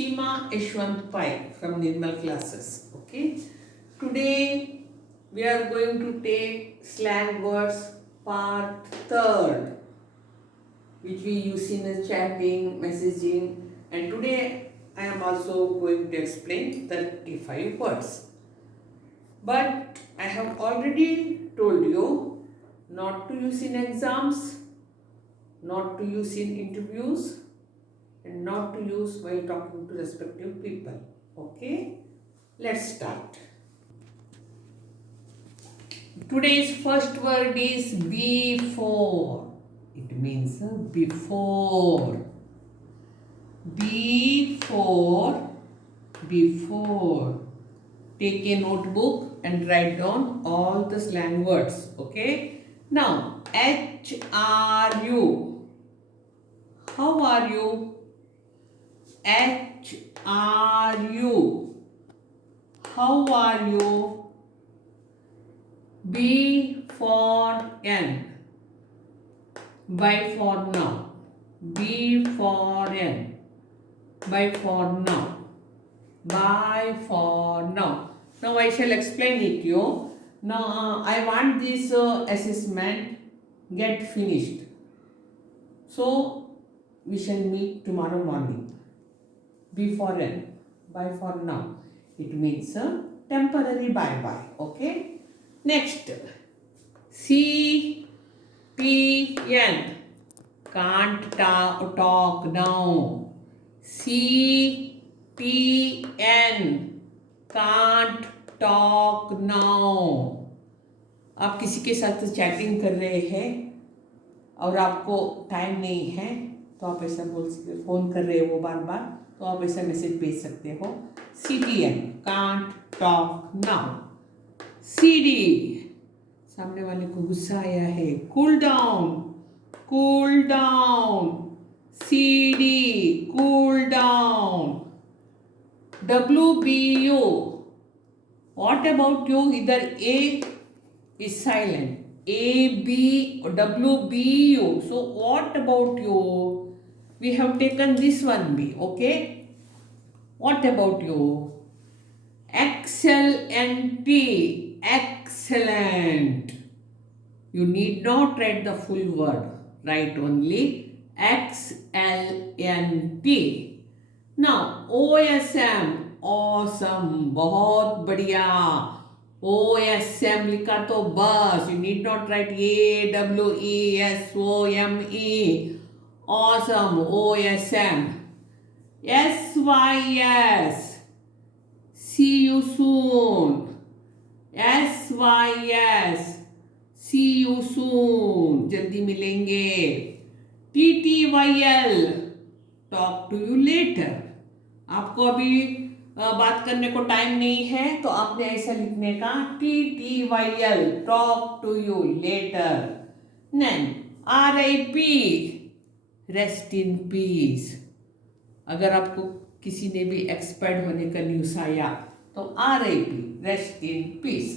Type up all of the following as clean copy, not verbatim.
Seema Yashwant Pai from Nirmal classes. Okay. Today we are going to take slang words part third, which we use in the chatting, messaging, and today I am also going to explain 35 words. But I have already told you not to use in exams, not to use in interviews, and not to use while talking to respective people. Okay, let's start. Today's first word is before. It means before. Before. Before. Take a notebook and write down all the slang words. Okay. Now, H-R-U. How are you? H-R-U. How are you? B for N. By for now. B for N. By for now. By for now. Now I shall explain it you. Now I want this assessment get finished. So we shall meet tomorrow morning. B for N. By for now. It means temporary bye-bye. Okay. Next. C-P-N. Can't talk now. C-P-N. Can't talk now. आप किसी के साथ chatting कर रहे हैं और आपको time नहीं है तो आप ऐसा बोल सकते, फ़ोन कर रहे हो वो बार बार तो आप ऐसा मैसेज भेज सकते हो. CTN. Can't talk now. CD. सामने वाले को गुस्सा आया है. Cool down. Cool down. CD. Cool down. WBU. What about you? Either A is silent. A, B, WBU. So what about you? We have taken this one B. Okay. What about you? XLNT. Excellent. You need not write the full word. Write only XLNT. Now OSM. Awesome. बहुत बढ़िया. OSM लिखा तो बस. You need not write AWESOME. Awesome. OSM. SYS. See you soon. SYS. See you soon. जल्दी मिलेंगे. TTYL. Talk to you later. आपको अभी बात करने को टाइम नहीं है तो आपने ऐसा लिखने का TTYL. Talk to you later. Then RIP. Rest in peace. अगर आपको किसी ने भी एक्सपायर्ड होने का न्यूज़ आया तो RIP. Rest in peace.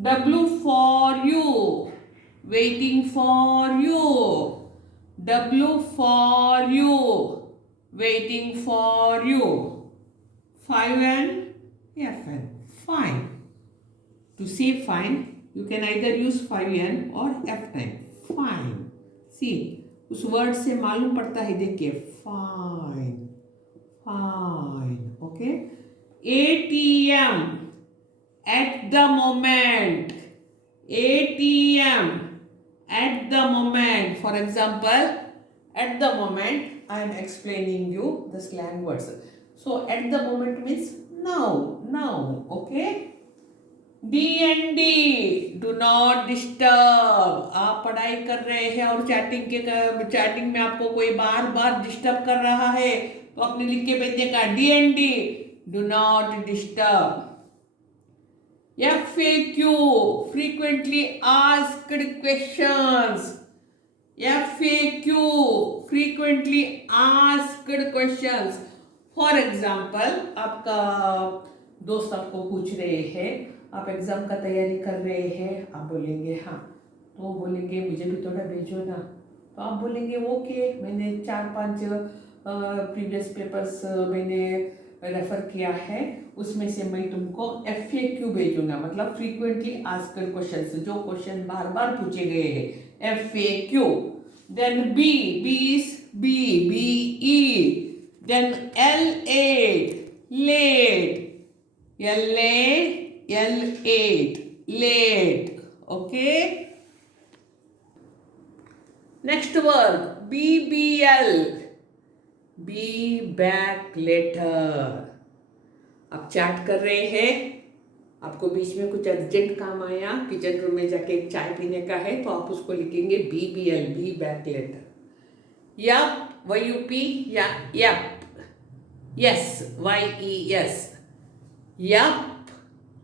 W for you. Waiting for you. W for you. Waiting for you. 5N, FN. Fine. To say fine, you can either use 5N or F9. Fine. See, उस word से मालूम पड़ता है. देखिए, fine. Fine. Okay. ATM. At the moment. ATM. At the moment. For example, at the moment, I am explaining you the slang words. So, at the moment means now. Now. Okay. DND. Do not disturb. आप पढ़ाई कर रहे हैं और chatting में आपको कोई बार बार disturb कर रहा है तो आपने लिख के भेजने का DND. Do not disturb. FAQ. Frequently asked questions. FAQ. Frequently asked questions. For example, आपका दोस्त आपको पूछ रहे हैं, आप एग्जाम का तैयारी कर रहे हैं, आप बोलेंगे हाँ, तो बोलेंगे मुझे भी थोड़ा भेजो ना, तो आप बोलेंगे ओके, मैंने 4-5 प्रीवियस पेपर्स मैंने रेफर किया है, उसमें से मैं तुमको FAQ भेजूंगा, मतलब फ्रीक्वेंटली आस्क्ड क्वेश्चंस, जो क्वेश्चन बार बार पूछे गए हैं, FAQ. Then BE, then L8 late, L8 late. Okay. Next word BBL, be back later. आप चैट कर रहे हैं, आपको बीच में कुछ अर्जेंट काम आया, किचन रूम में जाके एक चाय पीने का है, तो आप उसको लिखेंगे BBL, B back later. Yup, YUP या यप, यस, YES, यप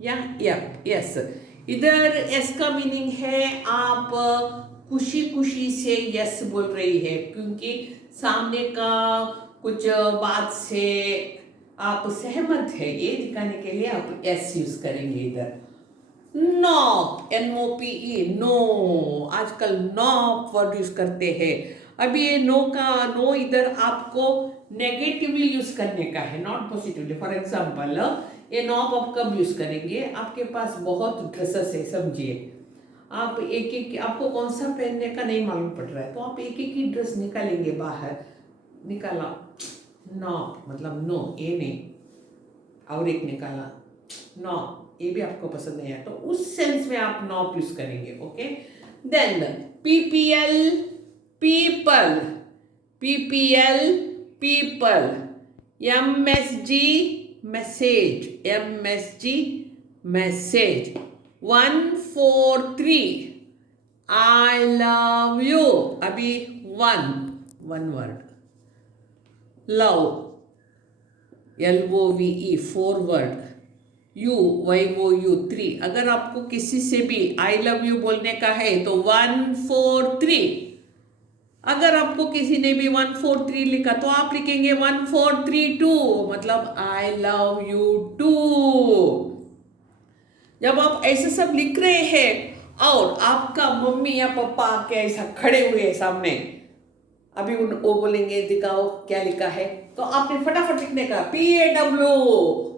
या यप, यस. इधर एस का मीनिंग है आप खुशी खुशी से यस बोल रही है, क्योंकि सामने का कुछ बात से आप सहमत है, ये दिखाने के लिए आप एस यूज करेंगे. इधर नॉप, NOPE, नो, आजकल नॉप वर्ड यूज करते हैं. अभी ये नो इधर आपको नेगेटिवली यूज करने का है, नॉट पॉजिटिवली. फॉर एग्जाम्पल, ये नॉप आप कब यूज करेंगे, आपके पास बहुत ड्रेसेस है, समझिए, आप एक आपको कौन सा पहनने का नहीं मालूम पड़ रहा है, तो आप एक ही ड्रेस निकालेंगे बाहर, निकाला, नॉप मतलब नो, ये नहीं, और एक निकाला, नो, ये भी आपको पसंद नहीं है, तो उस सेंस में आप नॉप यूज करेंगे. Okay. Then PPL, people, PPL people, MSG message, MSG message. 143 I love you, अभी one word. Love, LOVE 4 word. YOU 3. अगर आपको किसी से भी आई लव यू बोलने का है तो 143. अगर आपको किसी ने भी 143 लिखा तो आप लिखेंगे 1432, मतलब आई लव यू टू. जब आप ऐसे सब लिख रहे हैं और आपका मम्मी या पापा के ऐसा खड़े हुए हैं सामने, अभी वो बोलेंगे दिखाओ क्या लिखा है, तो आपने फटाफट लिखने का PAW,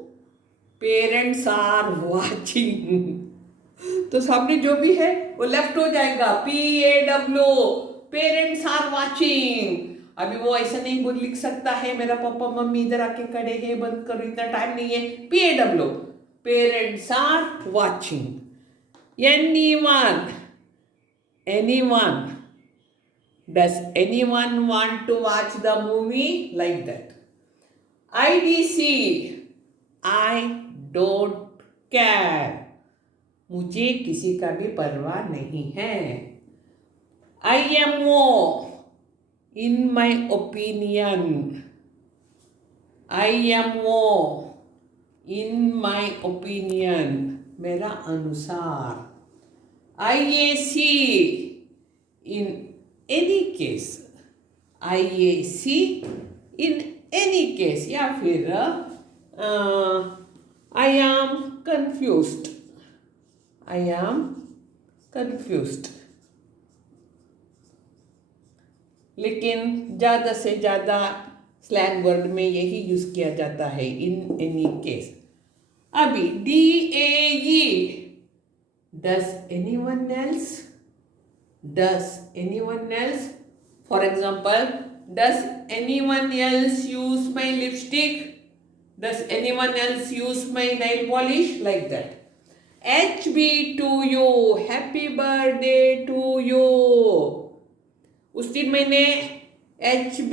पेरेंट्स आर वाचिंग. तो सामने जो भी है वो लेफ्ट हो जाएगा, PAW, पेरेंट्स आर वाचिंग. अभी वो ऐसा नहीं बोल लिख सकता है मेरा पापा मम्मी इधर आके खड़े हैं, बंद करो, इतना टाइम नहीं है. PAW, parents are watching. anyone, does anyone want to watch the movie, like that. IDC, I don't care, मुझे किसी का भी परवाह नहीं है. IMO, in my opinion, IMO, in my opinion, मेरा अनुसार. IAC, in any case, IAC in any case, या फिर I am confused, I am confused. लेकिन ज़्यादा से ज़्यादा स्लैंग वर्ड में यही यूज किया जाता है, इन एनी केस. अभी DAE, does anyone else, does anyone else. For example, does anyone else use my lipstick, does anyone else use my nail polish, like that. HB to you, happy birthday to you. उस दिन मैंने HB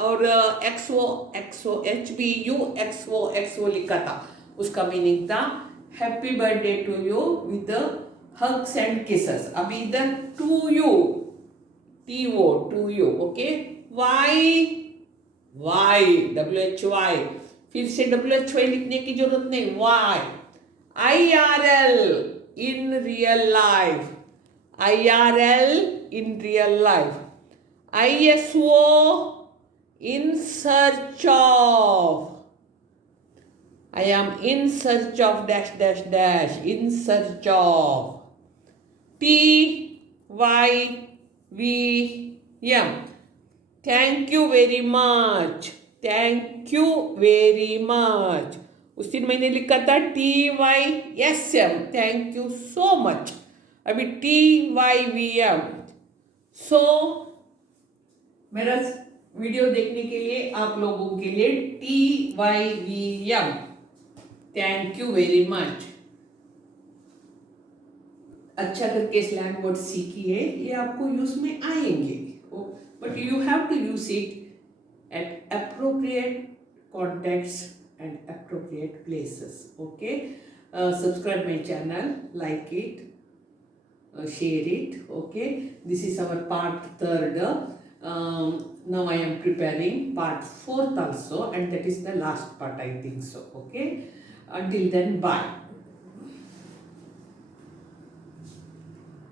और XO लिखा था, उसका meaning था happy birthday to you with hugs and kisses. अभी इधर to you, TO, to you. Okay. WHY, फिर से WHY लिखने की जरूरत नहीं, Y. IRL, in real life, IRL in real life. ISO, in search of, I am in search of dash dash dash, in search of. TYVM, thank you very much, thank you very much. उस दिन मैंने लिखा था TYSM, thank you so much. अभी TYVM। सो मेरा video देखने के लिए आप लोगों के लिए TYVM, thank you very much. अच्छा करके स्लैंग वर्ड सीखिए, ये आपको यूज में आएंगे, but you have to use it at appropriate contexts and appropriate places. Okay, subscribe my channel, like it, share it. Okay, this is our part third. Now I am preparing part fourth also, and that is the last part, I think so. Okay, until then, bye.